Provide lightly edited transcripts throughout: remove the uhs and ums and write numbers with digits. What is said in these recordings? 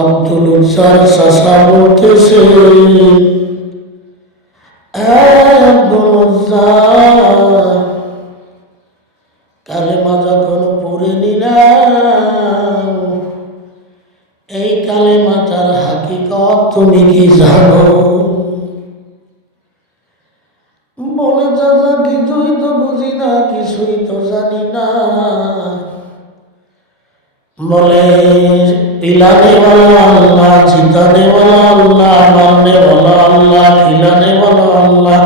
আব্দুল উজ্জার চাচা বলতেছে, আব্দুল উজ্জা কালেমা যখন পড়ে নিলাম, এই কালেমাটার হাকিকত তুমি কি জানো? বলে চাচা কিছুই তো বুঝি না, কিছুই তো জানি না। বলে पिलाने वाला अल्लाह, जिताने वाला अल्लाह, मारने वाला अल्लाह, खिलाने वाला अल्लाह।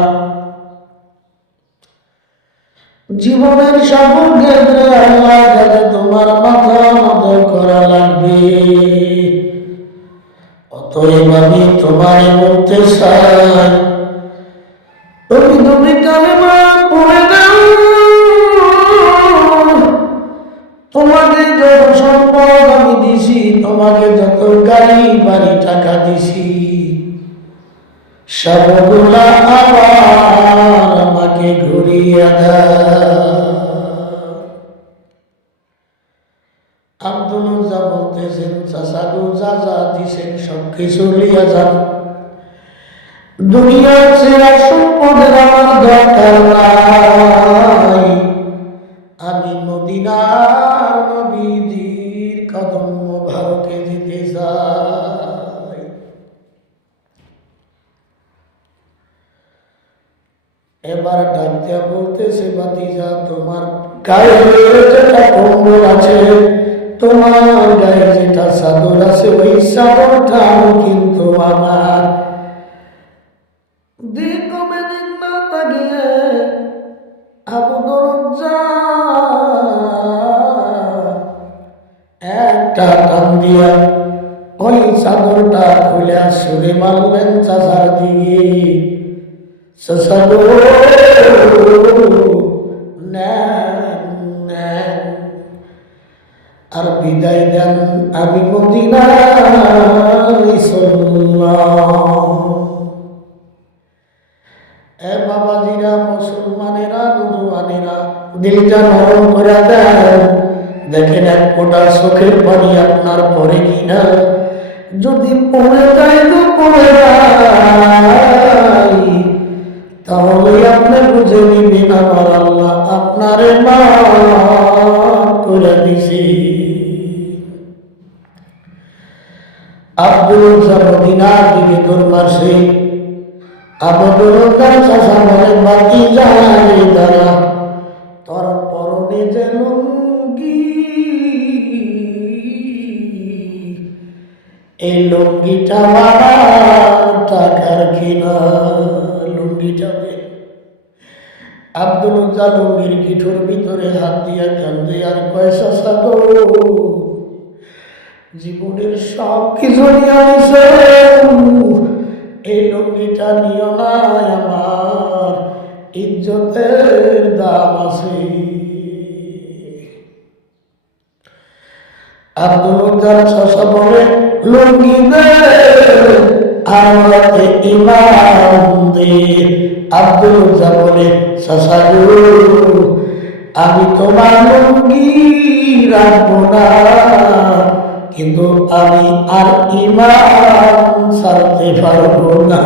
জীবনের সকল ক্ষেত্রে আল্লাহ কাছে তোমার মাথা নত করা লাগবে। অতএব আমি তোমার বলতে চাই, তুমি কালেমা পড়ে দাও। তোমাকে যত সম্পদ আমি দিছি, তোমাকে যত গাড়ি বাড়ি টাকা দিছি, সবগুলা আবার আমাকে ঘুরিয়ে দাও। আব্দুল উজ্জা বলতেছেন, চাচা গো যা যা দিছেন সবকিছু লিয়া যান। দুনিয়ার সেরা সম্পদের আমার দরকার নাই। আমি মদিনার নবীজির কদম মোবারকে যেতে চাই। এবার ডাক্তার বলতেছে, ভাতিজা তোমার গায়ে যেটা কম্বল আছে, তোমার গায়ে যেটা চাদর আছে, ওই চাদরটাও কিন্তু আমার। দিক কমে দিক না তাকিয়ে আব্দুল উজ্জা একটা টান দিয়া ওই চাদরটা খুলে সুরে মারলেন চাচার দিকে। চাচা গো আর বিদায় দেন, আমি মদিনায় চললাম। এ বাবাজিরা, মুসলমানেরা, নজওয়ানেরা, দিলটা নরম করে দেন। দেখেন এক ফোঁটা চোখের পানি আপনার পরে কিনা। যদি পড়ে যায় তো পড়ে যায়, তাহলে আপনি বুঝে নিবেন আমার আল্লাহ আপনারে মাফ করে দিছি। আব্দুল উজ্জা মদিনার দিকে দৌড় মারছে। আব্দুল উজ্জার চাচা বলে, ভাতিজা রে দাঁড়া, তোর পরনে যে লুঙ্গি, এই লুঙ্গিটা টাকার কিনা। লুঙ্গিটা আব্দুল উজ্জা লুঙ্গির গিঠুর ভিতরে হাত দিয়া কান্দে আর কয়, চাচা গো জীবনের সব কিছু নিয়ে আসে, এই লুঙ্গিটা নিও না, আমার ইজ্জতের দাম আছে। আব্দুল উজ্জার চাচা বলে, লুঙ্গি দে আমাকে ইমান দে। আব্দুল উজ্জা বলে, চাচা গো আমি তোমার লুঙ্গি রাখবো না, কিন্তু আমি আর ইমান ছাড়তে পারবো না।